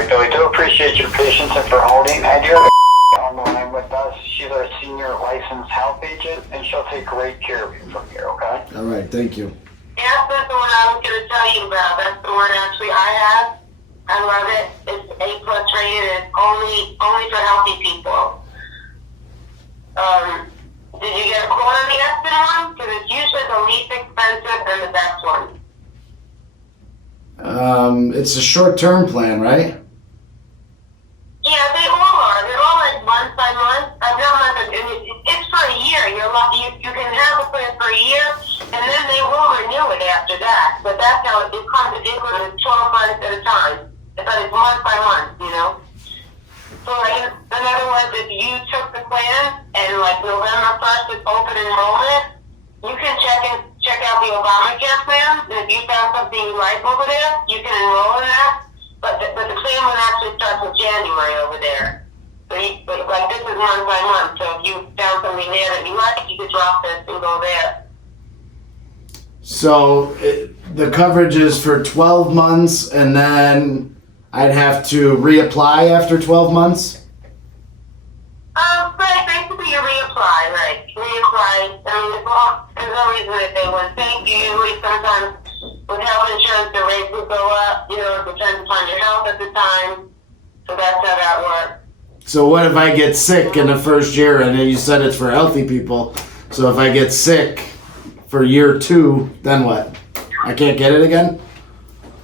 right, Billy. Do appreciate your patience and for holding. I do have a on the line with us. She's our senior licensed health agent, and she'll take great care of you from here, okay? All right, thank you. Yes, that's the one I was going to tell you about. That's the one actually I have. I love it. It's A+ rated. It's only for healthy people. Did you get a quote on the Espen one? Because it's usually the least expensive and the best one. It's a short-term plan, right? Yeah, they all are. They're all like month by month. I've done like it's for a year. You can have the plan for a year, and then they will renew it after that. But that's how it comes. It includes 12 months at a time. But it's month by month, you know. So like, in other words, if you took the plan and like November 1st is open enrollment, you can check out the Obamacare plan, and if you found something you like over there, you can enroll in that. But the plan would actually start in January over there. But like this is month by month, so if you found something there that you like, you could drop this and go there. So the coverage is for 12 months, and then I'd have to reapply after 12 months? Right, basically you reapply, right. Reapply. I mean, there's no reason that they wouldn't thank you. Usually sometimes with health insurance, the rates will go up, you know, it depends upon your health at the time. So that's how that works. So what if I get sick in the first year, and then you said it's for healthy people, so if I get sick for year 2, then what? I can't get it again?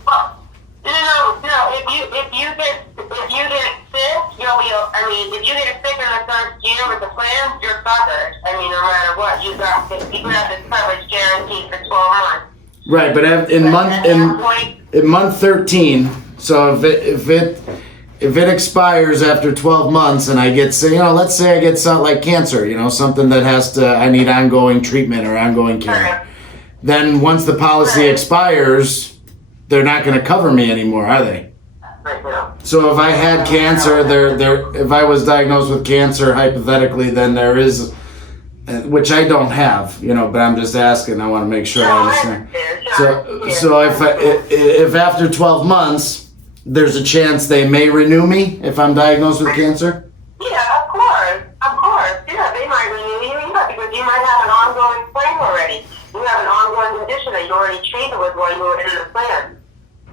No. If you get sick, you'll be. I mean, if you get sick in the first year with the plan, you're covered. I mean, no matter what, you have this coverage guaranteed for 12 months. Right, but in month 13, so if it expires after 12 months and I get sick, you know, let's say I get something like cancer, you know, something that I need ongoing treatment or ongoing care. Right. Then once the policy expires, they're not going to cover me anymore, are they? Right now. So if I had cancer, if I was diagnosed with cancer, hypothetically, then there is, which I don't have, you know, but I'm just asking. I want to make sure I understand. So if after 12 months, there's a chance they may renew me if I'm diagnosed with cancer? Yeah, of course. Yeah, they might renew you, because you might have an ongoing claim already. You have an ongoing condition that you already treated with while you were in the plan.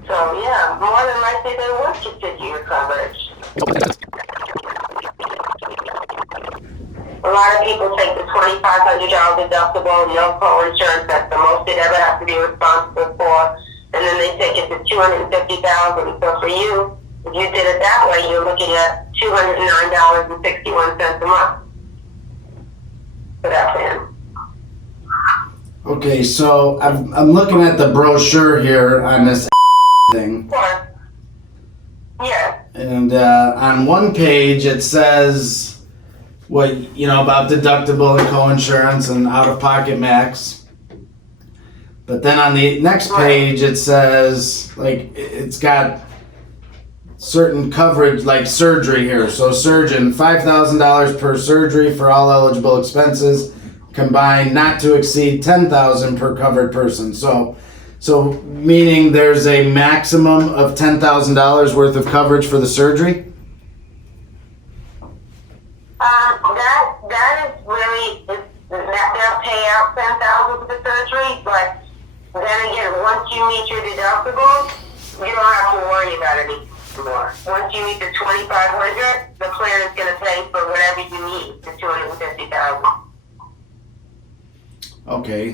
So yeah, more than likely they would continue your coverage. A lot of people take the $2,500 deductible, no co-insurance. That's the most they'd ever have to be responsible for. And then they take it to $250,000. So for you, if you did it that way, you're looking at $209.61 a month for that plan. Okay, so I'm looking at the brochure here on this thing. Sure. Yeah. And on one page it says what, you know, about deductible and co-insurance and out-of-pocket max. But then on the next page it says, like, it's got certain coverage, like surgery here. So surgeon, $5,000 per surgery for all eligible expenses, combined not to exceed $10,000 per covered person. So meaning there's a maximum of $10,000 worth of coverage for the surgery? That is really, they'll pay out $10,000 for the surgery, but then again, once you meet your deductible, you don't have to worry about it anymore. Once you meet the $2,500, the plan is going to pay for whatever you need, the $250,000. Okay.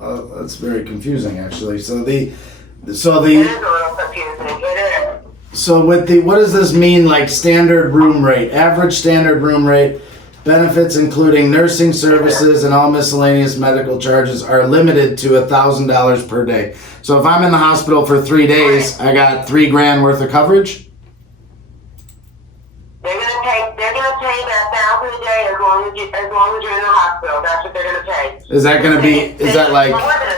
That's very confusing, actually. It is a little confusing. It is. So what does this mean? Like standard room rate, average standard room rate, benefits including nursing services and all miscellaneous medical charges are limited to $1,000 per day. So if I'm in the hospital for 3 days, I got $3,000 worth of coverage. They're gonna pay that $1,000 a day as long as you're in the hospital. That's what they're gonna pay. Is that gonna be? Is that like? More than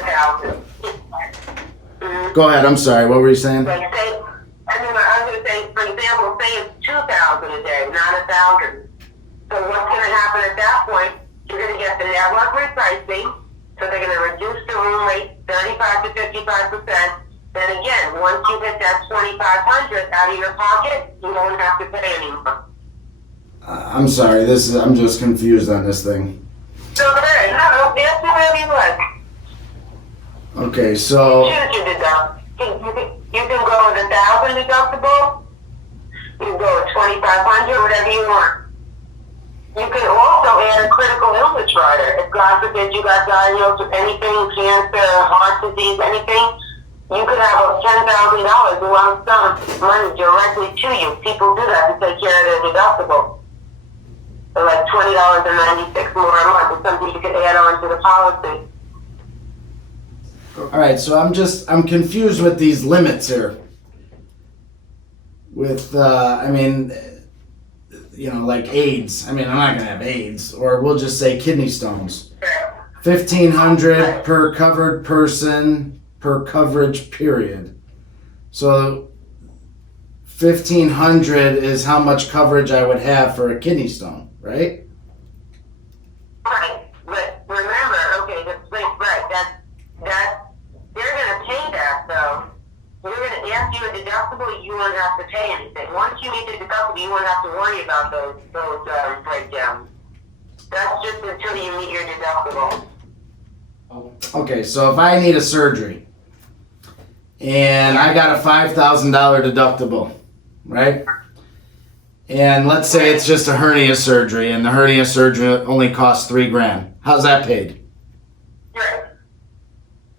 $1,000. Go ahead. I'm sorry. What were you saying? Like say, I was gonna say, for example, say it's $2,000 a day, not $1,000. So what's gonna happen at that point? You're gonna get the network repricing. So they're gonna reduce the room rate 35 to 55%. Then again, once you hit that $2,500 out of your pocket, you don't have to pay anymore. I'm sorry, I'm just confused on this thing. So there, no, that's whatever you like. Okay, so, Choose your deduct. You can go with 1,000 deductible. You can go with 2,500, whatever you want. You can also add a critical illness rider. If God forbid you got diagnosed with anything, cancer, heart disease, anything, you could have a $10,000 lump sum money directly to you. People do that to take care of their deductible. They're like $20.96 more a month. It's something you could add on to the policy. all right, so I'm confused with these limits here. With, I mean, you know, like AIDS. I mean, I'm not gonna have AIDS, or we'll just say kidney stones. 1,500 per covered person per coverage period. So 1,500 is how much coverage I would have for a kidney stone, right? Right, but remember, okay, right, that they're gonna pay that though. We're gonna ask you a deductible, you won't have to pay anything. Once you meet the deductible, you won't have to worry about those breakdowns. That's just until you meet your deductible. Okay, so if I need a surgery and I got a $5,000 deductible, right? And let's say it's just a hernia surgery, and the hernia surgery only costs $3,000. How's that paid? Right.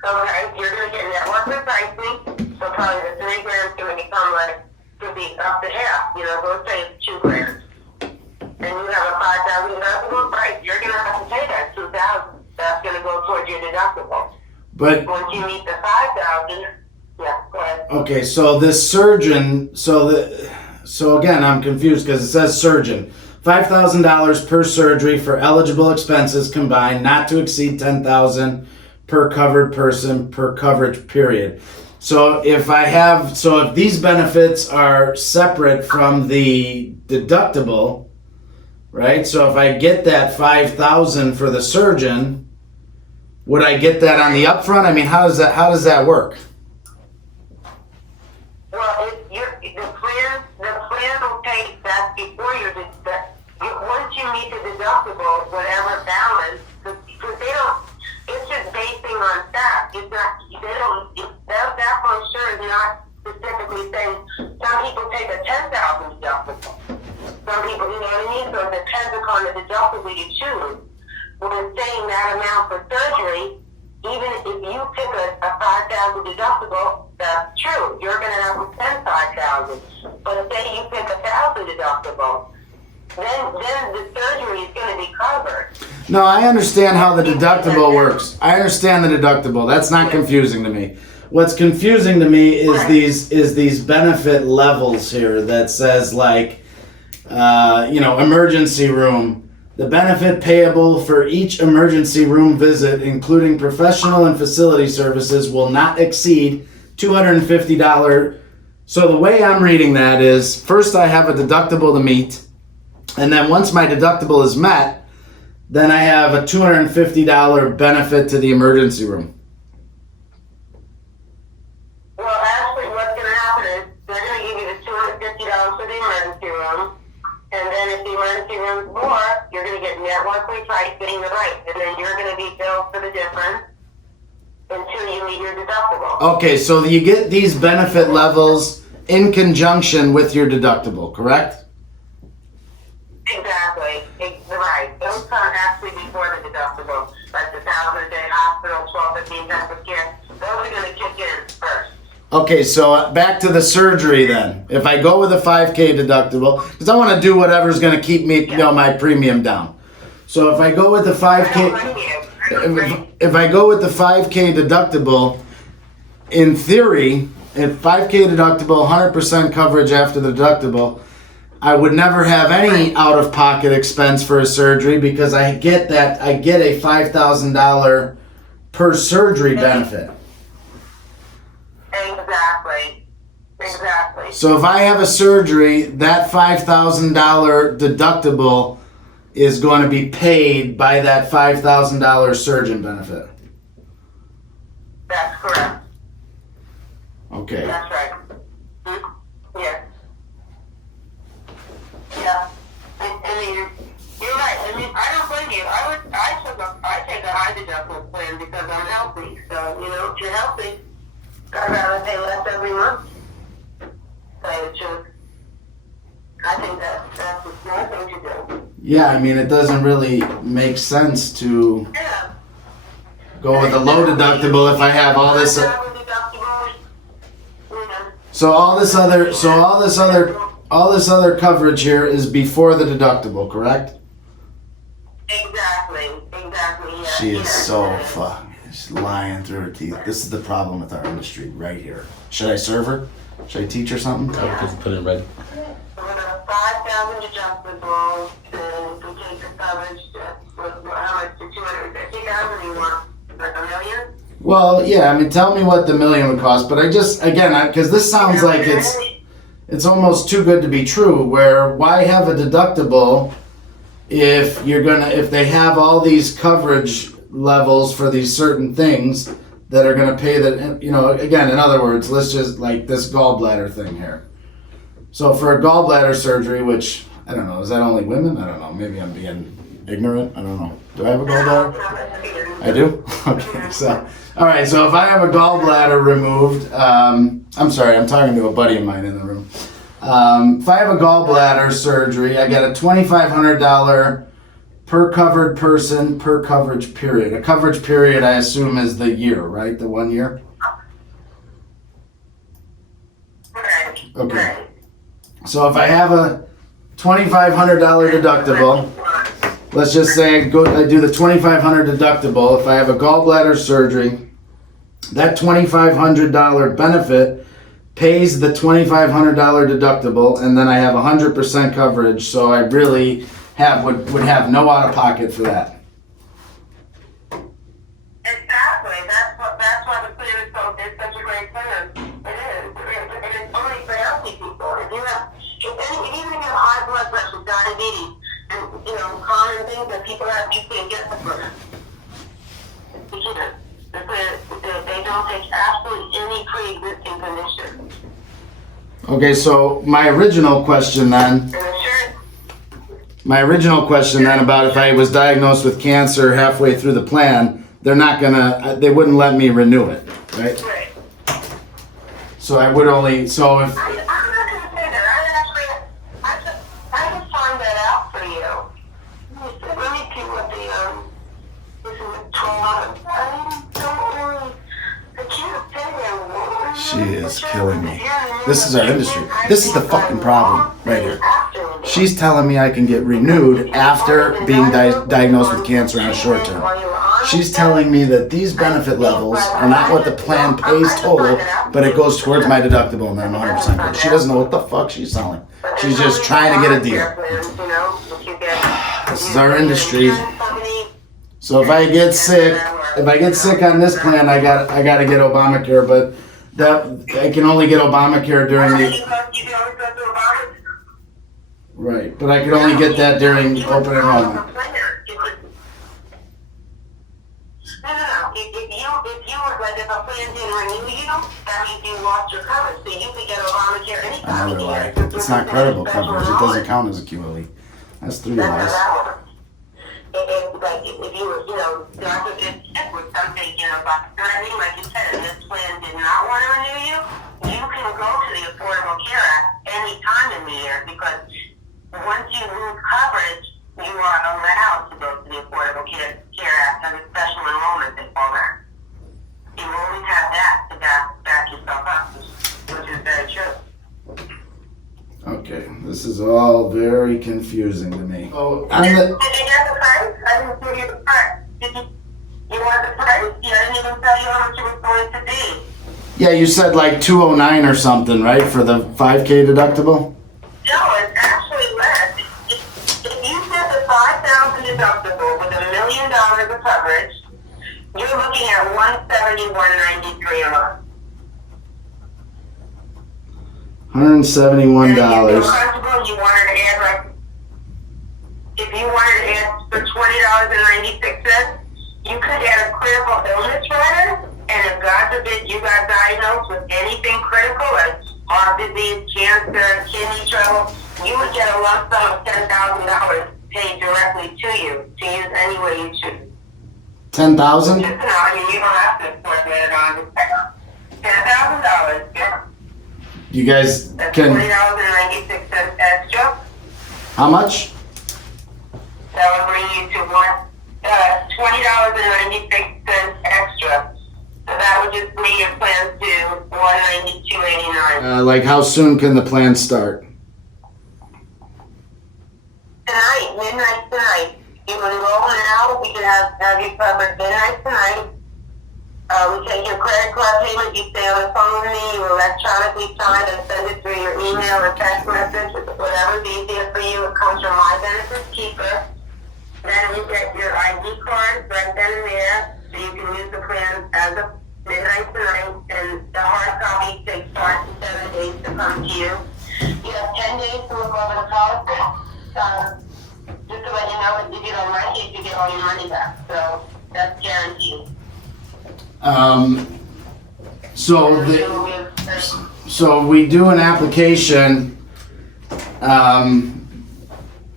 Okay, you're gonna get network pricing, so probably the $3,000 is gonna become like, could be up to half, you know, so let's say it's $2,000. And you have a $5,000 deductible, right, you're gonna have to pay that $2,000. That's gonna go towards your deductible. But Once you meet the $5,000, yeah, go ahead. okay, so this surgeon, so again, I'm confused because it says surgeon. $5,000 per surgery for eligible expenses combined, not to exceed $10,000 per covered person per coverage period. So if these benefits are separate from the deductible, right? So if I get that $5,000 for the surgeon, would I get that on the upfront? I mean, how does that work? Well, the plan will pay that before once you meet the deductible, whatever balance, because they don't, it's just basing on fact. It's not, that brochure is not specifically saying, some people take a $10,000 deductible. Some people, you know what I mean? So it depends upon the deductible you choose. When it's saying that amount for surgery, even if you pick a $5,000 deductible, that's true. You're going to have to spend $5,000. But say you pick a $1,000 deductible, then the surgery is going to be covered. No, I understand how the deductible works. I understand the deductible. That's not confusing to me. What's confusing to me is these benefit levels here that says like, emergency room. The benefit payable for each emergency room visit, including professional and facility services, will not exceed $250. So the way I'm reading that is, first I have a deductible to meet, and then once my deductible is met, then I have a $250 benefit to the emergency room. Well, actually, what's going to happen is they're going to give you the $250 for the emergency room. And then if the emergency room's more, you're going to get network repricing, right? And then you're going to be billed for the difference until you meet your deductible. Okay, so you get these benefit levels in conjunction with your deductible, correct? Exactly. Right. Those come actually before the deductible. Like the 1,000-a-day hospital, 12-15 cents of care. Those are going to kick in first. Okay, so back to the surgery then. If I go with a 5K deductible, because I want to do whatever's going to keep me, my premium down. So if I go with the 5K, if I go with the 5K deductible, in theory, if 5K deductible, 100% coverage after the deductible, I would never have any out-of-pocket expense for a surgery because I get a $5,000 per surgery benefit. Exactly. So if I have a surgery, that $5,000 deductible is going to be paid by that $5,000 surgeon benefit. That's correct. Okay. That's right. Yeah. Yeah. I mean, you're right. I mean, I don't blame you. I take a high deductible plan because I'm healthy. So, if you're healthy, I'd rather pay less every month. Tell you the truth. I think that's the smart thing to do. Yeah, I mean, it doesn't really make sense to go with a low deductible if I have all this. So all this other coverage here is before the deductible, correct? Exactly. Yeah. She is so she's lying through her teeth. This is the problem with our industry right here. Should I serve her? Should I teach her something? Because you put it in red. With a 5,000 deductible, and if we take the coverage, how much to 250,000 you want? Like $1 million? Well, yeah. I mean, tell me what the $1 million would cost. But because this sounds like it's almost too good to be true. Where why have a deductible if they have all these coverage levels for these certain things that are gonna pay that, again, in other words, let's just like this gallbladder thing here. So for a gallbladder surgery, which I don't know, is that only women? I don't know. Maybe I'm being ignorant. I don't know. Do I have a gallbladder? I do? Okay. So, all right. So if I have a gallbladder removed, I'm sorry, I'm talking to a buddy of mine in the room. If I have a gallbladder surgery, I get a $2,500 per covered person per coverage period. A coverage period, I assume, is the year, right? The 1 year? Right. Okay. So if I have a $2,500 deductible, let's just say I do the $2,500 deductible. If I have a gallbladder surgery, that $2,500 benefit pays the $2,500 deductible, and then I have 100% coverage. So I really would have no out of pocket for that. Exactly. That's why the plan is such a great plan. It is. It is only for healthy people. If you even have high blood pressure, diabetes, and common things that people have, you can't get the plan. You can't. They don't take absolutely any pre-existing condition. Okay, so my original question then about if I was diagnosed with cancer halfway through the plan, they wouldn't let me renew it, right? Right. So I would only, so if, I'm not going to say that. I can find that out for you. Let me see what this is 12. I can't say that. she is killing me. This is our industry. This is the fucking problem right here. She's telling me I can get renewed after being diagnosed with cancer on a short term. She's telling me that these benefit levels are not what the plan pays total, but it goes towards my deductible and then I'm 100% covered. She doesn't know what the fuck she's selling. She's just trying to get a deal. This is our industry. So if I get sick on this plan, I gotta get Obamacare, but I can only get Obamacare during right, but I could only get that during open enrollment. If a plan didn't renew you, that means you lost your coverage, so you could get Obamacare anytime. Another lie. It's not credible coverage. It doesn't count as a QLE. That's 3 lies. If you were, doctor just check with something, but like you said, if this plan did not want to renew you, you can go to the Affordable Care Act any time in the year, because once you lose coverage, you are allowed to go to the Affordable Care Act under special enrollment they call that. You always have that to back yourself up, which is very true. Okay, this is all very confusing to me. Oh, Did you get the price? I didn't give you the price. You want the price? Yeah, I didn't even tell you how much it was going to be. Yeah, you said like 209 or something, right, for the 5K deductible? No, it's actually less. If you set the 5,000 deductible with $1 million of coverage, you're looking at $171.93 a month. $171. If you wanted to add if you wanted to add for $20.96, you could add a critical illness rider And if God forbid you got diagnosed with anything critical, like heart disease, cancer, kidney trouble, you would get a lump sum of $10,000 paid directly to you to use any way you choose. 10,000? Just know, I mean, you don't have to formulate it on $10,000. Yeah. You guys That's can, $20.96 extra. how much? That would bring you to $20.96 extra. So that would just bring your plan to $192.89. Like how soon can the plan start? Tonight, midnight tonight. You would enroll now. We can have you covered midnight tonight. We take your credit card payment. You stay on the phone with me. You electronically sign and send it through your email or text message, whatever's easier for you. It comes from My Benefits Keeper. Then you get your ID card right then and there, so you can use the plan as of midnight tonight. And the hard copy takes 5 to 7 days to come to you. You have 10 days to look over the policy. Just to let you know, if you don't like it, you get all your money back. So that's guaranteed. So we do an application.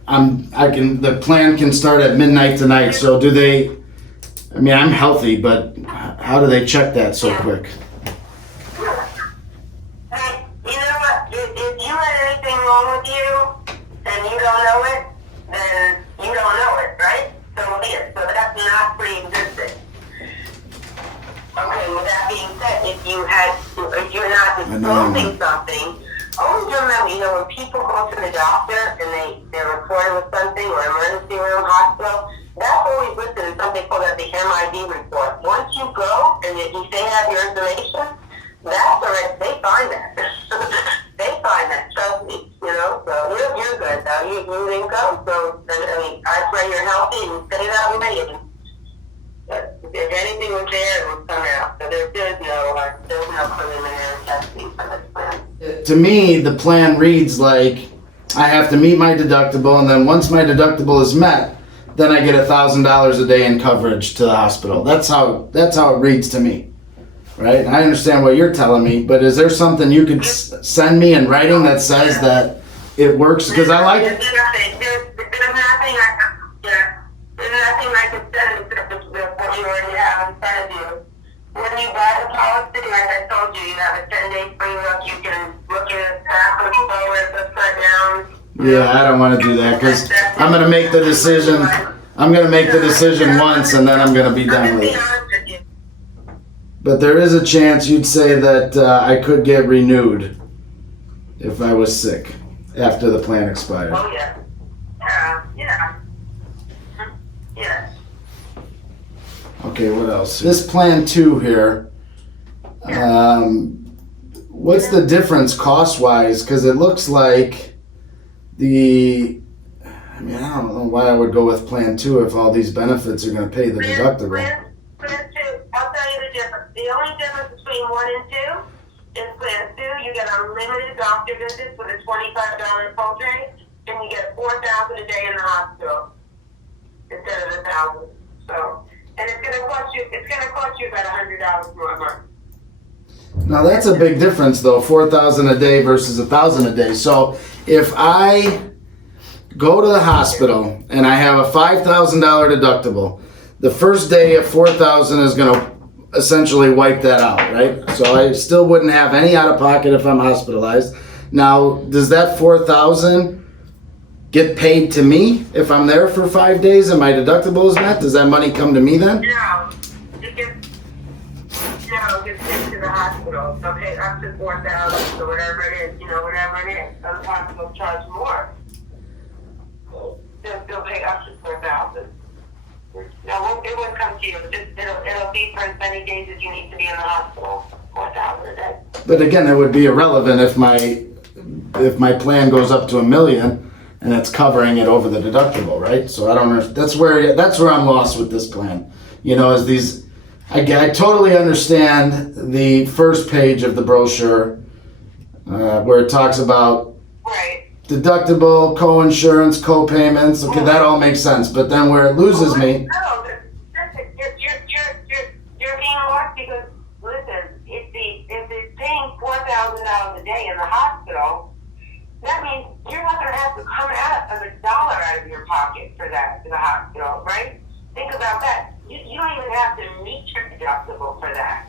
The plan can start at midnight tonight. So do they? I mean, I'm healthy, but how do they check that so quick? Hey, you know what? If you had anything wrong with you and you don't know it, then you don't know it, right? So be it. So that's not pre-existing. Okay, with that being said, if you're not disclosing something, always remember, when people go to the doctor and they're reported with something or emergency room, hospital, that's always listed in something called the MID report. Once you go and if they have your information, that's already, they find that. They find that, trust me, so you're good though. You didn't go, so I pray you're healthy and stay that way. If anything was there, it would come out. So there's no preliminary testing for this plan. To me, the plan reads like I have to meet my deductible, and then once my deductible is met, then I get $1,000 a day in coverage to the hospital. That's how it reads to me, right? I understand what you're telling me, but is there something you could send me in writing that says that it works? Because I like. There's nothing I can send except what you already have in front of you. When you buy the policy, like I told you, you have a 10-day free look. You can look at it backwards, forward, upside down. Yeah, I don't want to do that because I'm going to make the decision. I'm going to make the decision once and then I'm going to be done with it. But there is a chance you'd say that I could get renewed if I was sick after the plan expired. Oh, yeah. Yeah. Yes. Okay, what else? This plan 2 here, what's the difference cost-wise? Because it looks like I don't know why I would go with plan 2 if all these benefits are going to pay the deductible. Plan 2, I'll tell you the difference. The only difference between 1 and 2 is plan 2, you get unlimited doctor visits with a $25 copay, and you get $4,000 a day in the hospital instead of $1,000. So, and it's gonna cost you about $100 more a month. Now that's a big difference though, $4,000 a day versus $1,000 a day. So if I go to the hospital and I have a $5,000 deductible, the first day at $4,000 is gonna essentially wipe that out, right? So I still wouldn't have any out of pocket if I'm hospitalized. Now, does that $4,000 get paid to me if I'm there for 5 days and my deductible is met? Does that money come to me then? No, it gets sent to the hospital. They'll pay up to $4,000 or whatever it is. Some hospitals charge more. They'll pay up to $4,000. No, it won't come to you. It'll be for as many days as you need to be in the hospital. $4,000 a day. But again, it would be irrelevant if my plan goes up to $1 million. And it's covering it over the deductible, right? So I don't know. That's where I'm lost with this plan. I totally understand the first page of the brochure where it talks about deductible, co-insurance, co-payments. Okay, that all makes sense. But then where it loses me. No, you're being lost because a day in the hospital, that means you're not going to have to come out of $1 out of your pocket for that to the hospital, right? Think about that. You don't even have to meet your deductible for that.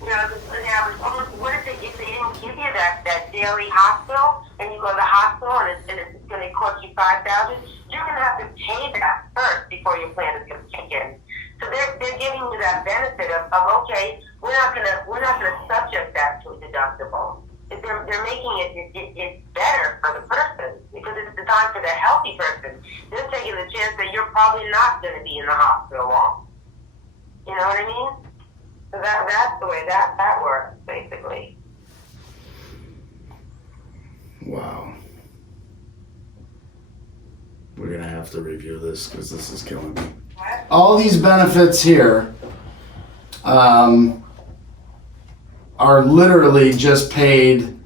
You know, now, what if they didn't give you that daily hospital, and you go to the hospital and it's going to cost you $5,000? You're going to have to pay that first before your plan is going to kick in. So they're giving you that benefit of okay, we're not going to subject that to a deductible. They're making it better for the person because it's designed for the healthy person. They're taking the chance that you're probably not going to be in the hospital long. You know what I mean? So that's the way that works, basically. Wow. We're gonna have to review this because this is killing me. What? All these benefits here are literally just paid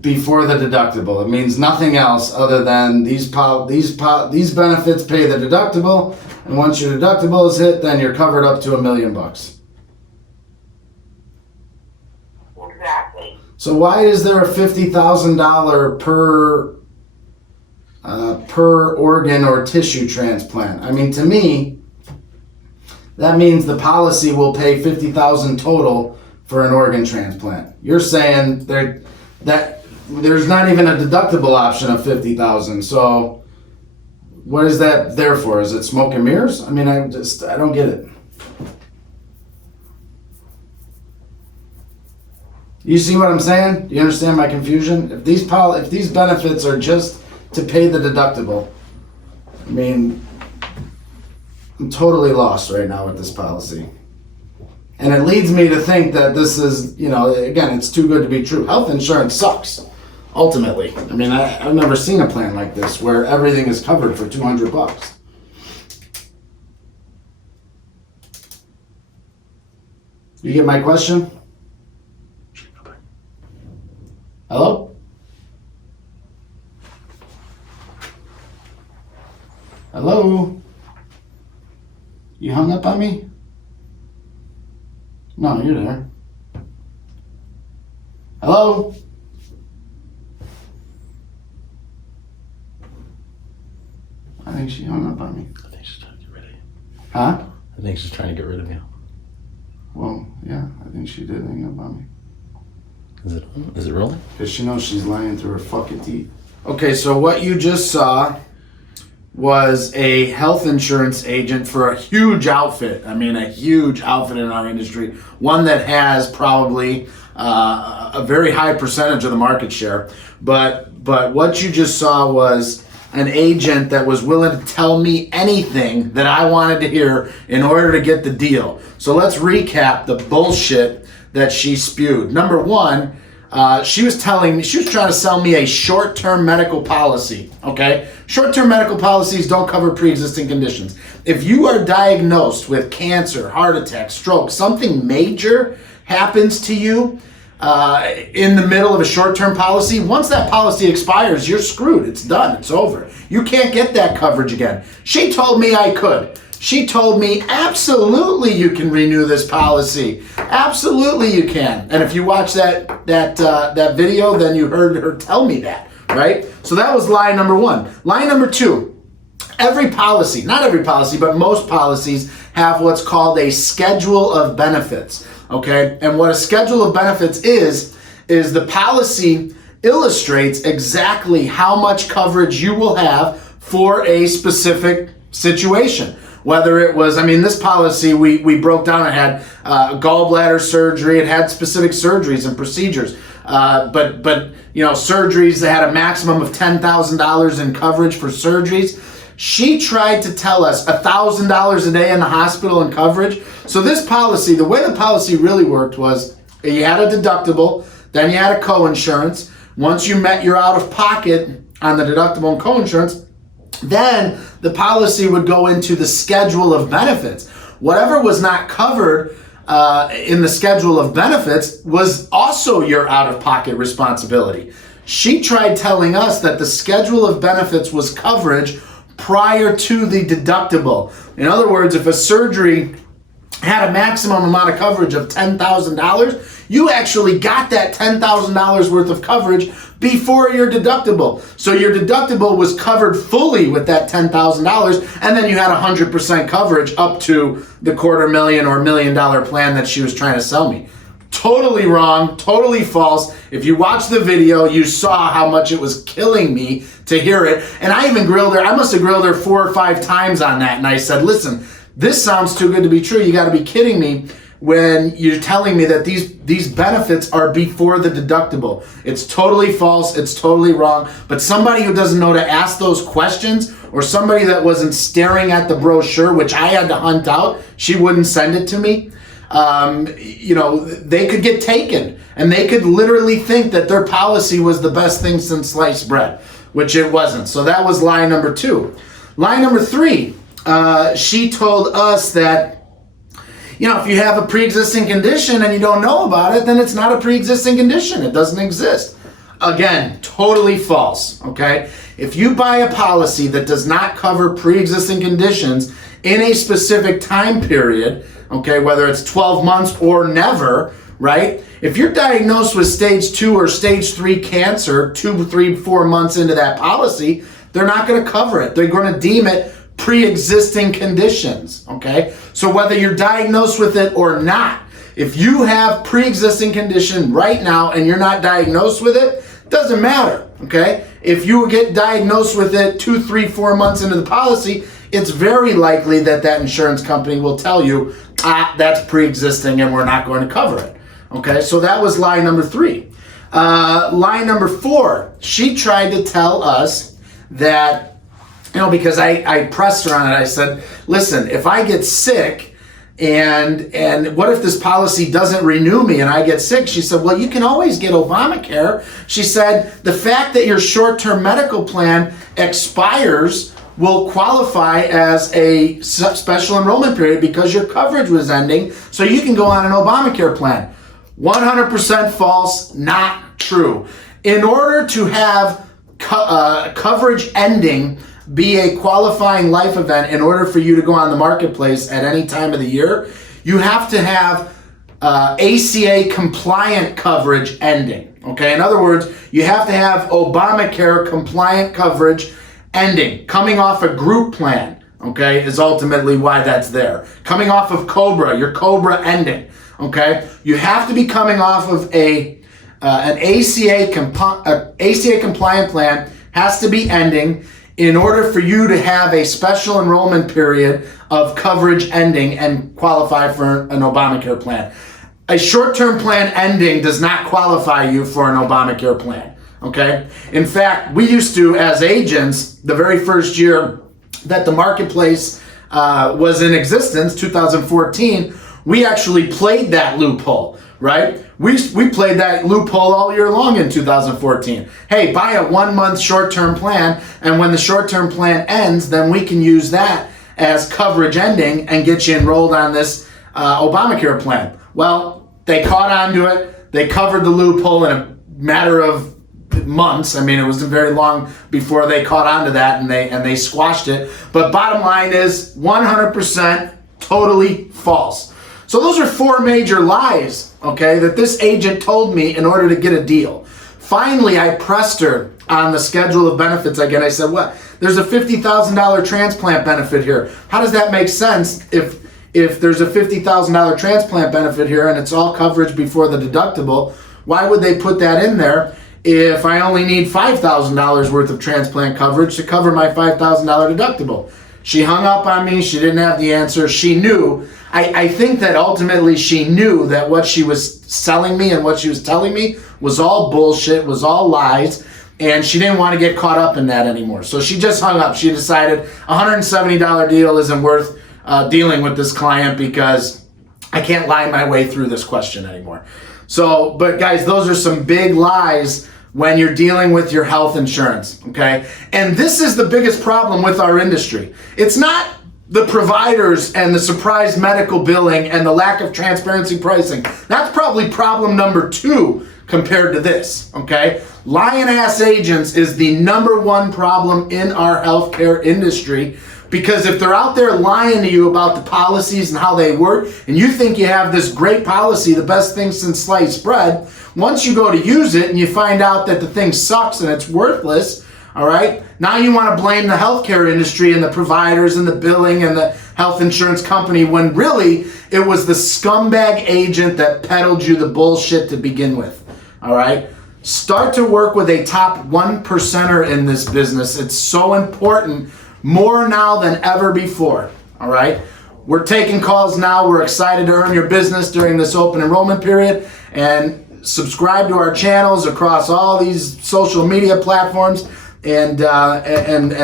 before the deductible. It means nothing else other than these benefits pay the deductible, and once your deductible is hit, then you're covered up to $1 million. Exactly. So why is there a $50,000 per organ or tissue transplant? I mean, to me, that means the policy will pay $50,000 total for an organ transplant. You're saying that there's not even a deductible option of $50,000. So what is that there for? Is it smoke and mirrors? I mean, I don't get it. You see what I'm saying? Do you understand my confusion? If these benefits are just to pay the deductible, I mean, I'm totally lost right now with this policy. And it leads me to think that this is, you know, again, it's too good to be true. Health insurance sucks, ultimately. I mean, I've never seen a plan like this where everything is covered for $200. You get my question? Hello? Hello? You hung up on me? No, you're there. Hello? I think she hung up on me. I think she's trying to get rid of you. Huh? I think she's trying to get rid of you. Well, yeah, I think she did hang up on me. Is it really? Because she knows she's lying through her fucking teeth. Okay, so what you just saw was a health insurance agent for a huge outfit. I mean, a huge outfit in our industry. One that has probably a very high percentage of the market share. But what you just saw was an agent that was willing to tell me anything that I wanted to hear in order to get the deal. So let's recap the bullshit that she spewed. Number one, she was trying to sell me a short-term medical policy, okay? Short-term medical policies don't cover pre-existing conditions. If you are diagnosed with cancer, heart attack, stroke, something major happens to you in the middle of a short-term policy, once that policy expires, you're screwed. It's done. It's over. You can't get that coverage again. She told me I could. She told me, absolutely you can renew this policy. Absolutely you can. And if you watch that video, then you heard her tell me that, right? So that was lie number one. Lie number two, every policy, not every policy, but most policies have what's called a schedule of benefits, okay? And what a schedule of benefits is the policy illustrates exactly how much coverage you will have for a specific situation. Whether it was, I mean, this policy we broke down, it had gallbladder surgery, it had specific surgeries and procedures, but you know, surgeries that had a maximum of $10,000 in coverage for surgeries. She tried to tell us $1,000 a day in the hospital in coverage. So this policy, the way the policy really worked was you had a deductible, then you had a co-insurance. Once you met your out-of-pocket on the deductible and co-insurance, then the policy would go into the schedule of benefits. Whatever was not covered in the schedule of benefits was also your out-of-pocket responsibility. She tried telling us that the schedule of benefits was coverage prior to the deductible. In other words, if a surgery had a maximum amount of coverage of $10,000, you actually got that $10,000 worth of coverage before your deductible. So your deductible was covered fully with that $10,000, and then you had 100% coverage up to the $250,000 or $1 million plan that she was trying to sell me. Totally wrong, totally false. If you watched the video, you saw how much it was killing me to hear it. And I even grilled her. I must have grilled her 4 or 5 times on that. And I said, listen, this sounds too good to be true. You got to be kidding me when you're telling me that these benefits are before the deductible. It's totally false. It's totally wrong. But somebody who doesn't know to ask those questions, or somebody that wasn't staring at the brochure, which I had to hunt out, she wouldn't send it to me. They could get taken, and they could literally think that their policy was the best thing since sliced bread, which it wasn't. So that was lie number 2. Lie number 3, she told us that, if you have a pre-existing condition and you don't know about it, then it's not a pre-existing condition. It doesn't exist. Again, totally false, okay? If you buy a policy that does not cover pre-existing conditions in a specific time period, okay, whether it's 12 months or never, right? If you're diagnosed with stage 2 or stage 3 cancer 2, 3, 4 months into that policy, they're not going to cover it. They're going to deem it pre-existing conditions, okay? So whether you're diagnosed with it or not, if you have pre-existing condition right now and you're not diagnosed with it, doesn't matter, okay? If you get diagnosed with it 2, 3, 4 months into the policy, it's very likely that insurance company will tell you, that's pre-existing and we're not going to cover it. Okay, so that was lie number 3. Lie number 4, she tried to tell us that, because I pressed her on it, I said, listen, if I get sick, and what if this policy doesn't renew me and I get sick? She said, well, you can always get Obamacare. She said, the fact that your short-term medical plan expires will qualify as a special enrollment period because your coverage was ending, so you can go on an Obamacare plan. 100% false, not true. In order to have coverage ending be a qualifying life event, in order for you to go on the marketplace at any time of the year, you have to have ACA compliant coverage ending. Okay, in other words, you have to have Obamacare compliant coverage ending. Coming off a group plan, okay, is ultimately why that's there. Coming off of COBRA, your COBRA ending, okay? You have to be coming off of an ACA compliant plan, has to be ending in order for you to have a special enrollment period of coverage ending and qualify for an Obamacare plan. A short-term plan ending does not qualify you for an Obamacare plan. Okay. In fact, we used to, as agents, the very first year that the marketplace was in existence, 2014, we actually played that loophole, right? We played that loophole all year long in 2014. Hey, buy a 1-month short-term plan, and when the short-term plan ends, then we can use that as coverage ending and get you enrolled on this Obamacare plan. Well, they caught on to it. They covered the loophole in a matter of months. I mean, it wasn't very long before they caught on to that and they squashed it. But bottom line is 100% totally false. So those are 4 major lies, okay, that this agent told me in order to get a deal. Finally, I pressed her on the schedule of benefits again. I said, what? There's a $50,000 transplant benefit here. How does that make sense if there's a $50,000 transplant benefit here and it's all coverage before the deductible? Why would they put that in there if I only need $5,000 worth of transplant coverage to cover my $5,000 deductible? She hung up on me. She didn't have the answer. She knew. I think that ultimately she knew that what she was selling me and what she was telling me was all bullshit, was all lies, and she didn't want to get caught up in that anymore. So she just hung up. She decided a $170 deal isn't worth dealing with this client because I can't lie my way through this question anymore. So, but guys, those are some big lies when you're dealing with your health insurance, okay? And this is the biggest problem with our industry. It's not the providers and the surprise medical billing and the lack of transparency pricing. That's probably problem number 2 compared to this, okay? Lying ass agents is the number 1 problem in our healthcare industry Because if they're out there lying to you about the policies and how they work, and you think you have this great policy, the best thing since sliced bread, once you go to use it and you find out that the thing sucks and it's worthless, all right, now you want to blame the healthcare industry and the providers and the billing and the health insurance company, when really it was the scumbag agent that peddled you the bullshit to begin with, all right? Start to work with a top 1%er in this business. It's so important, more now than ever before, all right? We're taking calls now. We're excited to earn your business during this open enrollment period, and subscribe to our channels across all these social media platforms, and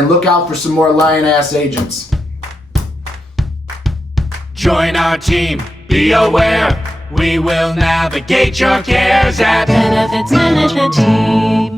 look out for some more lion-ass agents. Join our team, be aware, we will navigate your cares at Benefits Management Team.